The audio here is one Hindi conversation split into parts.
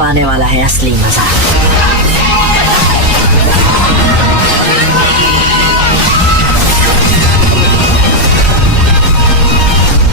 अब आने वाला है असली मजा।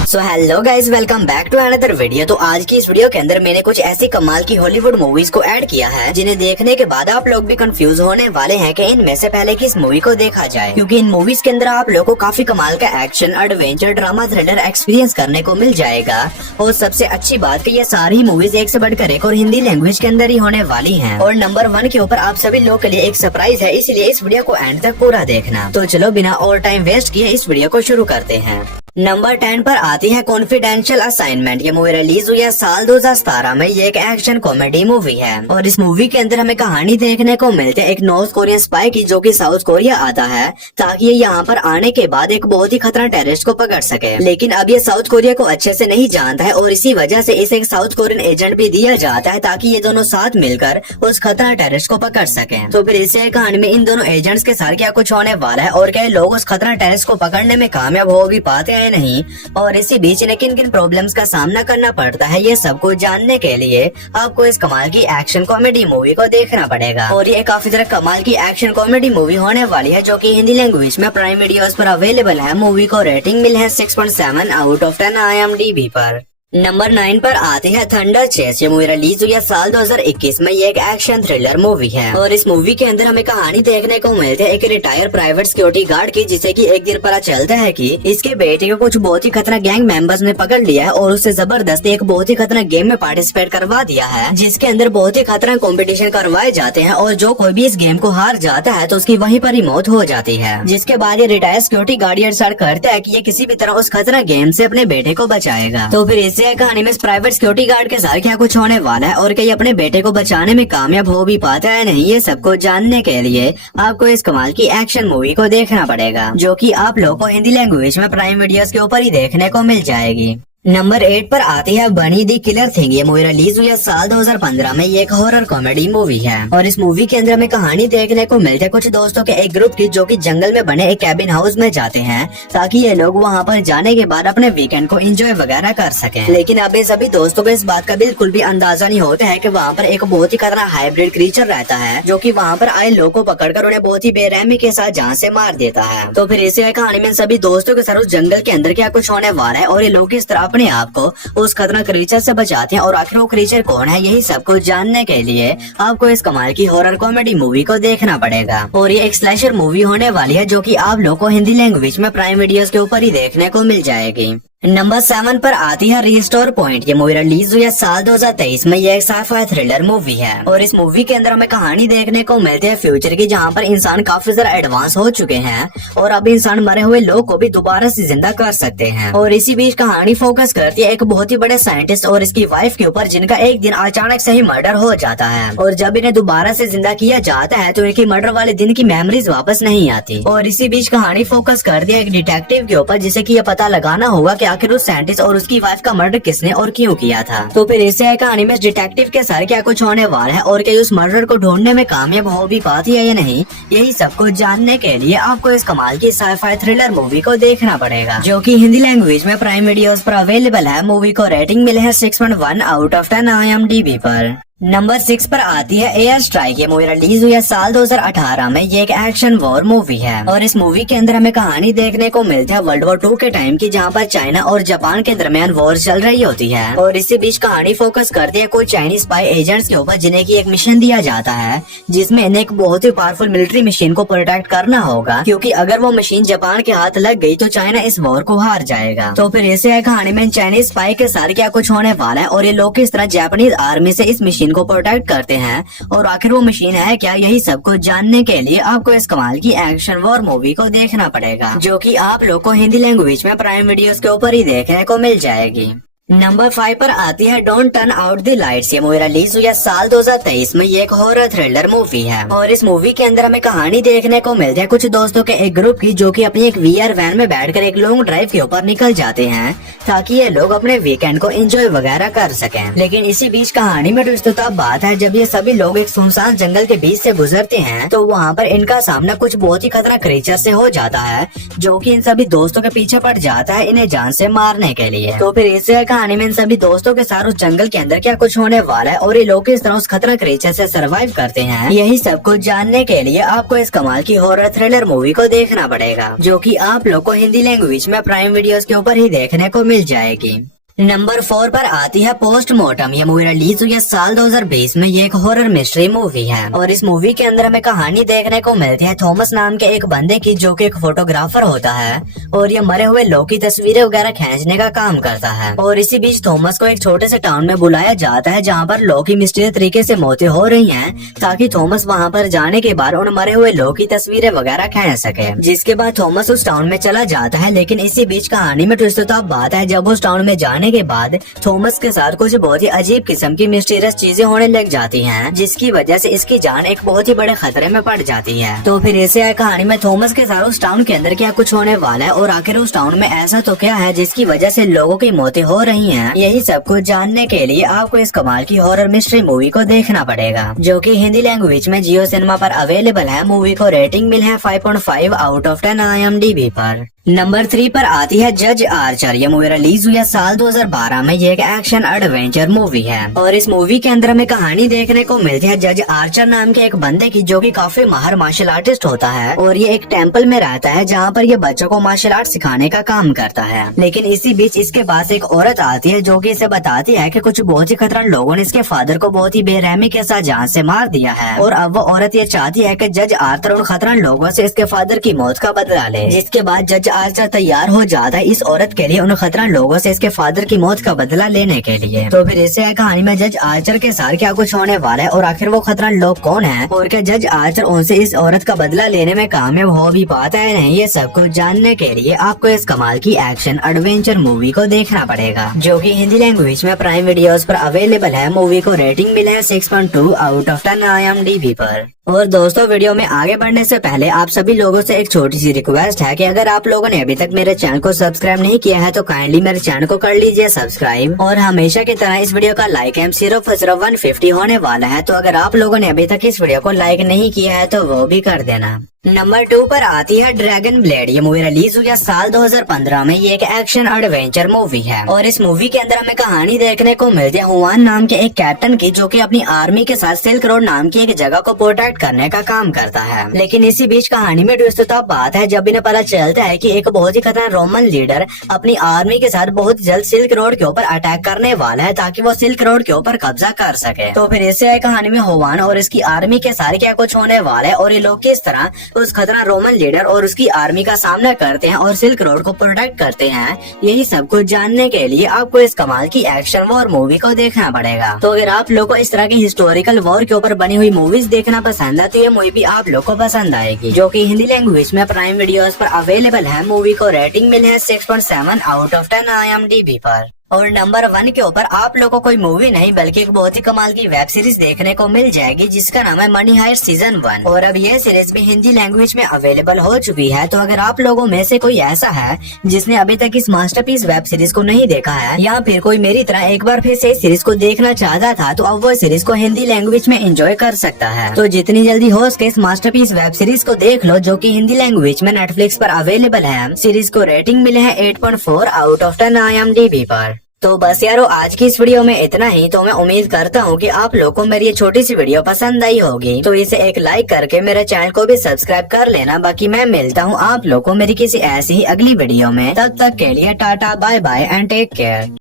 So hello guys, welcome back to another video. तो आज की इस वीडियो के अंदर मैंने कुछ ऐसी कमाल की हॉलीवुड मूवीज को ऐड किया है जिन्हें देखने के बाद आप लोग भी कंफ्यूज होने वाले हैं कि इनमें से पहले किस मूवी को देखा जाए, क्योंकि इन मूवीज के अंदर आप लोगों को काफी कमाल का action, adventure, drama, thriller experience करने को मिल जाएगा। और सबसे अच्छी बात कि ये सारी मूवीज एक से बढ़कर एक और हिंदी लैंग्वेज के अंदर ही होने वाली है। और नंबर 1 के ऊपर आप सभी लोग के लिए एक सरप्राइज है, इसलिए इस वीडियो को एंड तक पूरा देखना। तो चलो बिना और टाइम वेस्ट किए इस वीडियो को शुरू करते हैं। नंबर 10 पर आती है कॉन्फिडेंशियल असाइनमेंट। ये मूवी रिलीज हुई है साल 2017 में। ये एक एक्शन कॉमेडी मूवी है और इस मूवी के अंदर हमें कहानी देखने को मिलती है एक नॉर्थ कोरियन स्पाई की, जो कि साउथ कोरिया आता है ताकि ये यहाँ पर आने के बाद एक बहुत ही खतरनाक टेररिस्ट को पकड़ सके। लेकिन अब ये साउथ कोरिया को अच्छे से नहीं जानता है और इसी वजह से इसे एक साउथ कोरियन एजेंट भी दिया जाता है ताकि ये दोनों साथ मिलकर उस खतरनाक टेररिस्ट को पकड़ सके। तो फिर इसे कहानी में इन दोनों एजेंट्स के साथ क्या कुछ होने वाला है और क्या लोग उस खतरनाक टेररिस्ट को पकड़ने में कामयाब हो भी पाते हैं नहीं, और इसी बीच इन्हें किन किन प्रॉब्लम्स का सामना करना पड़ता है, ये सब कुछ जानने के लिए आपको इस कमाल की एक्शन कॉमेडी मूवी को देखना पड़ेगा। और ये काफी तरह कमाल की एक्शन कॉमेडी मूवी होने वाली है जो कि हिंदी लैंग्वेज में प्राइम वीडियोस पर अवेलेबल है। मूवी को रेटिंग मिली है 6.7 आउट ऑफ 10 IMDb पर। नंबर 9 पर आती है थंडर चेस। ये मूवी रिलीज हुई है साल 2021 में। ये एक एक्शन थ्रिलर मूवी है और इस मूवी के अंदर हमें कहानी देखने को मिलती है एक रिटायर्ड प्राइवेट सिक्योरिटी गार्ड की, जिसे कि एक दिन पता चलता है कि इसके बेटे को कुछ बहुत ही खतरनाक गैंग मेंबर्स ने पकड़ लिया है और उससे जबरदस्ती एक बहुत ही खतरनाक गेम में पार्टिसिपेट करवा दिया है, जिसके अंदर बहुत ही खतरनाक कॉम्पिटिशन करवाए जाते हैं और जो कोई भी इस गेम को हार जाता है तो उसकी वहीं पर ही मौत हो जाती है। जिसके बाद ये रिटायर्ड सिक्योरिटी गार्ड ये डिसाइड करता है कि ये किसी भी तरह उस खतरनाक गेम से अपने बेटे को बचाएगा। तो फिर इसे कहानी में प्राइवेट सिक्योरिटी गार्ड के साथ क्या कुछ होने वाला है और क्या अपने बेटे को बचाने में कामयाब हो भी पाता है नहीं, ये सब कुछ जानने के लिए आपको इस कमाल की एक्शन मूवी को देखना पड़ेगा, जो कि आप लोगों को हिंदी लैंग्वेज में प्राइम वीडियोस के ऊपर ही देखने को मिल जाएगी। नंबर 8 पर आती है बनी द किलर थिंग। ये मूवी रिलीज हुई है साल 2015 में। ये एक हॉरर कॉमेडी मूवी है और इस मूवी के अंदर हमें कहानी देखने को मिलती है कुछ दोस्तों के एक ग्रुप की, जो कि जंगल में बने एक कैबिन हाउस में जाते हैं ताकि ये लोग वहाँ पर जाने के बाद अपने वीकेंड को एंजॉय वगैरह कर सकें। लेकिन अब ये सभी दोस्तों को इस बात का बिल्कुल भी अंदाजा नहीं होता है कि वहाँ पर एक बहुत ही खतरनाक हाइब्रिड क्रीचर रहता है, जो कि वहाँ पर आए लोगों को पकड़कर उन्हें बहुत ही बेरहमी के साथ जान से मार देता है। तो फिर इसी कहानी में सभी दोस्तों के साथ उस जंगल के अंदर क्या कुछ होने वाला है और ये लोग किस तरह अपने आप को उस खतरनाक क्रीचर से बचाते हैं और आखिर वो क्रीचर कौन है, यही सब कुछ जानने के लिए आपको इस कमाल की हॉरर कॉमेडी मूवी को देखना पड़ेगा। और ये एक स्लैशर मूवी होने वाली है जो कि आप लोगों को हिंदी लैंग्वेज में प्राइम वीडियोस के ऊपर ही देखने को मिल जाएगी। नंबर 7 पर आती है रिस्टोर पॉइंट। ये मूवी रिलीज हुई है साल 2023 में। ये एक साइफाई थ्रिलर मूवी है और इस मूवी के अंदर हमें कहानी देखने को मिलती है फ्यूचर की, जहाँ पर इंसान काफी ज्यादा एडवांस हो चुके हैं और अब इंसान मरे हुए लोग को भी दोबारा से जिंदा कर सकते हैं। और इसी बीच कहानी फोकस करती है एक बहुत ही बड़े साइंटिस्ट और इसकी वाइफ के ऊपर, जिनका एक दिन अचानक से ही मर्डर हो जाता है और जब इन्हें दोबारा से जिंदा किया जाता है तो इनकी मर्डर वाले दिन की मेमोरीज वापस नहीं आती। और इसी बीच कहानी फोकस करती है एक डिटेक्टिव के ऊपर, जिसे की यह पता लगाना होगा कि आखिर उस साइंटिस्ट और उसकी वाइफ का मर्डर किसने और क्यों किया था। तो फिर इसे कहानी में डिटेक्टिव के साथ क्या कुछ होने वाला है और क्या उस मर्डर को ढूंढने में कामयाब हो भी पाती है या नहीं, यही सब कुछ जानने के लिए आपको इस कमाल की साइफाई थ्रिलर मूवी को देखना पड़ेगा, जो कि हिंदी लैंग्वेज में प्राइम वीडियोस पर अवेलेबल है। मूवी को रेटिंग मिले है 6.1 आउट ऑफ 10 IMDb पर। नंबर 6 पर आती है एयर स्ट्राइक। ये मूवी रिलीज हुई है साल 2018 में। ये एक एक्शन वॉर मूवी है और इस मूवी के अंदर हमें कहानी देखने को मिलती है वर्ल्ड वॉर 2 के टाइम की, जहाँ पर चाइना और जापान के दरमियान वॉर चल रही होती है। और इसी बीच कहानी फोकस करती है कोई चाइनीज स्पाई एजेंट्स के ऊपर, जिन्हें की एक मिशन दिया जाता है जिसमें इन्हें एक बहुत ही पावरफुल मिलिट्री मशीन को प्रोटेक्ट करना होगा, क्योंकि अगर वो मशीन जापान के हाथ लग गई तो चाइना इस वॉर को हार जाएगा। तो फिर इसे कहानी में चाइनीज स्पाई के साथ क्या कुछ होने वाला है और ये लोग किस तरह जापानीज आर्मी से इस मशीन को प्रोटेक्ट करते हैं और आखिर वो मशीन है क्या, यही सब कुछ जानने के लिए आपको इस कमाल की एक्शन वॉर मूवी को देखना पड़ेगा, जो कि आप लोग को हिंदी लैंग्वेज में प्राइम वीडियोस के ऊपर ही देखने को मिल जाएगी। नंबर 5 पर आती है don't turn out the lights. ये मूवी रिलीज हुई है साल 2023 में। ये एक हॉरर थ्रिलर मूवी है और इस मूवी के अंदर हमें कहानी देखने को मिलती है कुछ दोस्तों के एक ग्रुप की, जो कि अपनी एक VR वैन में बैठकर एक लॉन्ग ड्राइव के ऊपर निकल जाते हैं ताकि ये लोग अपने वीकेंड को एंजॉय वगैरह कर सकें। लेकिन इसी बीच कहानी में ट्विस्ट तब बात है जब ये सभी लोग एक सुनसान जंगल के बीच से गुजरते हैं तो वहाँ पर इनका सामना कुछ बहुत ही खतरनाक क्रीचर से हो जाता है, जो कि इन सभी दोस्तों के पीछे पड़ जाता है इन्हें जान से मारने के लिए। तो फिर इसे कहानी में इन सभी दोस्तों के साथ उस जंगल के अंदर क्या कुछ होने वाला है और ये लोग किस तरह उस खतरनाक क्रीचर से सरवाइव करते हैं, यही सब कुछ जानने के लिए आपको इस कमाल की हॉरर थ्रिलर मूवी को देखना पड़ेगा, जो कि आप लोग को हिंदी लैंग्वेज में प्राइम वीडियोस के ऊपर ही देखने को मिल जाएगी। नंबर 4 पर आती है पोस्टमार्टम। ये मूवी रिलीज हुई है साल 2020 में। ये एक हॉरर मिस्ट्री मूवी है और इस मूवी के अंदर हमें कहानी देखने को मिलती है थॉमस नाम के एक बंदे की, जो कि एक फोटोग्राफर होता है और ये मरे हुए लोग की तस्वीरें वगैरह खींचने का काम करता है। और इसी बीच थॉमस को एक छोटे से टाउन में बुलाया जाता है जहाँ पर लोग की मिस्टीरियस तरीके से मौतें हो रही है, ताकि थॉमस वहाँ पर जाने के बाद उन मरे हुए लोग की तस्वीरें वगैरह खींच सके। जिसके बाद थॉमस उस टाउन में चला जाता है, लेकिन इसी बीच कहानी में ट्विस्ट तो अब बात है जब उस टाउन में जाने के बाद थॉमस के साथ कुछ बहुत ही अजीब किस्म की मिस्टीरियस चीजें होने लग जाती हैं, जिसकी वजह से इसकी जान एक बहुत ही बड़े खतरे में पड़ जाती है। तो फिर ऐसे कहानी में थॉमस के साथ उस टाउन के अंदर क्या कुछ होने वाला है और आखिर उस टाउन में ऐसा तो क्या है जिसकी वजह से लोगों की मौतें हो रही हैं, यही सब कुछ जानने के लिए आपको इस कमाल की हॉरर मिस्ट्री मूवी को देखना पड़ेगा, जो कि हिंदी लैंग्वेज में जियो सिनेमा पर अवेलेबल है। मूवी को रेटिंग मिली है 5.5 आउट ऑफ 10 IMDb पर। नंबर 3 पर आती है जज आर्चर। ये मूवी रिलीज हुई है साल 2012 में। ये एक एक्शन एडवेंचर मूवी है और इस मूवी के अंदर हमें कहानी देखने को मिलती है जज आर्चर नाम के एक बंदे की, जो कि काफी माहिर मार्शल आर्टिस्ट होता है और ये एक टेम्पल में रहता है जहाँ पर ये बच्चों को मार्शल आर्ट सिखाने का काम करता है। लेकिन इसी बीच इसके पास एक औरत आती है जो कि इसे बताती है कि कुछ बहुत ही खतरनाक लोगों ने इसके फादर को बहुत ही बेरहमी के साथ जान से मार दिया है और अब वो औरत ये चाहती है कि जज आर्चर उन खतरनाक लोगों से इसके फादर की मौत का बदला ले। जिसके बाद जज आर्चर तैयार हो जाता है इस औरत के लिए उन खतरनाक लोगों से इसके फादर की मौत का बदला लेने के लिए। तो फिर इसे कहानी में जज आर्चर के साथ क्या कुछ होने वाला है और आखिर वो खतरनाक लोग कौन है और क्या जज आर्चर उनसे इस औरत का बदला लेने में कामयाब हो भी पाता है नहीं, ये सब कुछ जानने के लिए आपको इस कमाल की एक्शन एडवेंचर मूवी को देखना पड़ेगा, जो कि हिंदी लैंग्वेज में प्राइम वीडियोस पर अवेलेबल है। मूवी को रेटिंग मिला है 6.2 आउट ऑफ 10 IMDb पर। और दोस्तों, वीडियो में आगे बढ़ने से पहले आप सभी लोगों से एक छोटी सी रिक्वेस्ट है कि अगर आप लोगों ने अभी तक मेरे चैनल को सब्सक्राइब नहीं किया है तो काइंडली मेरे चैनल को कर लीजिए सब्सक्राइब। और हमेशा की तरह इस वीडियो का लाइक एम सिर्फ 150 होने वाला है, तो अगर आप लोगों ने अभी तक इस वीडियो को लाइक नहीं किया है तो वो भी कर देना। नंबर 2 पर आती है ड्रैगन ब्लेड। ये मूवी रिलीज हुई है साल 2015 में। ये एक एक्शन एडवेंचर मूवी है और इस मूवी के अंदर हमें कहानी देखने को मिलती है हुआन नाम के एक कैप्टन की, जो कि अपनी आर्मी के साथ सिल्क रोड नाम की एक जगह को प्रोटेक्ट करने का काम करता है। लेकिन इसी बीच कहानी में ट्विस्ट तो बात है जब इन्हें पता चलता है कि एक बहुत ही खतरनाक रोमन लीडर अपनी आर्मी के साथ बहुत जल्द सिल्क रोड के ऊपर अटैक करने वाला है, ताकि वो सिल्क रोड के ऊपर कब्जा कर सके। तो फिर इससे कहानी में हुआन और इसकी आर्मी के साथ क्या कुछ होने वाला है और ये लोग किस तरह उस खतरनाक रोमन लीडर और उसकी आर्मी का सामना करते हैं और सिल्क रोड को प्रोटेक्ट करते हैं, यही सब कुछ जानने के लिए आपको इस कमाल की एक्शन वॉर मूवी को देखना पड़ेगा। तो अगर आप लोग को इस तरह की हिस्टोरिकल वॉर के ऊपर बनी हुई मूवीज देखना पसंद है तो ये मूवी भी आप लोग को पसंद आएगी, जो कि हिंदी लैंग्वेज में प्राइम वीडियोस पर अवेलेबल है। मूवी को रेटिंग मिली है 6.7 आउट ऑफ 10 IMDb पर। और नंबर 1 के ऊपर आप लोगों को कोई मूवी नहीं बल्कि एक बहुत ही कमाल की वेब सीरीज देखने को मिल जाएगी, जिसका नाम है मनी हाइस्ट सीजन 1। और अब यह सीरीज भी हिंदी लैंग्वेज में अवेलेबल हो चुकी है। तो अगर आप लोगों में से कोई ऐसा है जिसने अभी तक इस मास्टरपीस वेब सीरीज को नहीं देखा है, या फिर कोई मेरी तरह एक बार फिर से इस सीरीज को देखना चाहता था, तो अब वो सीरीज को हिंदी लैंग्वेज में एंजॉय कर सकता है। तो जितनी जल्दी हो सके इस मास्टरपीस वेब सीरीज को देख लो, जो की हिंदी लैंग्वेज में नेटफ्लिक्स पर अवेलेबल है। सीरीज को रेटिंग मिले है 8.4 आउट ऑफ 10 IMDb पर। तो बस यारो, आज की इस वीडियो में इतना ही। तो मैं उम्मीद करता हूँ कि आप लोगों को मेरी ये छोटी सी वीडियो पसंद आई होगी, तो इसे एक लाइक करके मेरे चैनल को भी सब्सक्राइब कर लेना। बाकी मैं मिलता हूँ आप लोगों को मेरी किसी ऐसी ही अगली वीडियो में। तब तक के लिए tata bye bye and take care.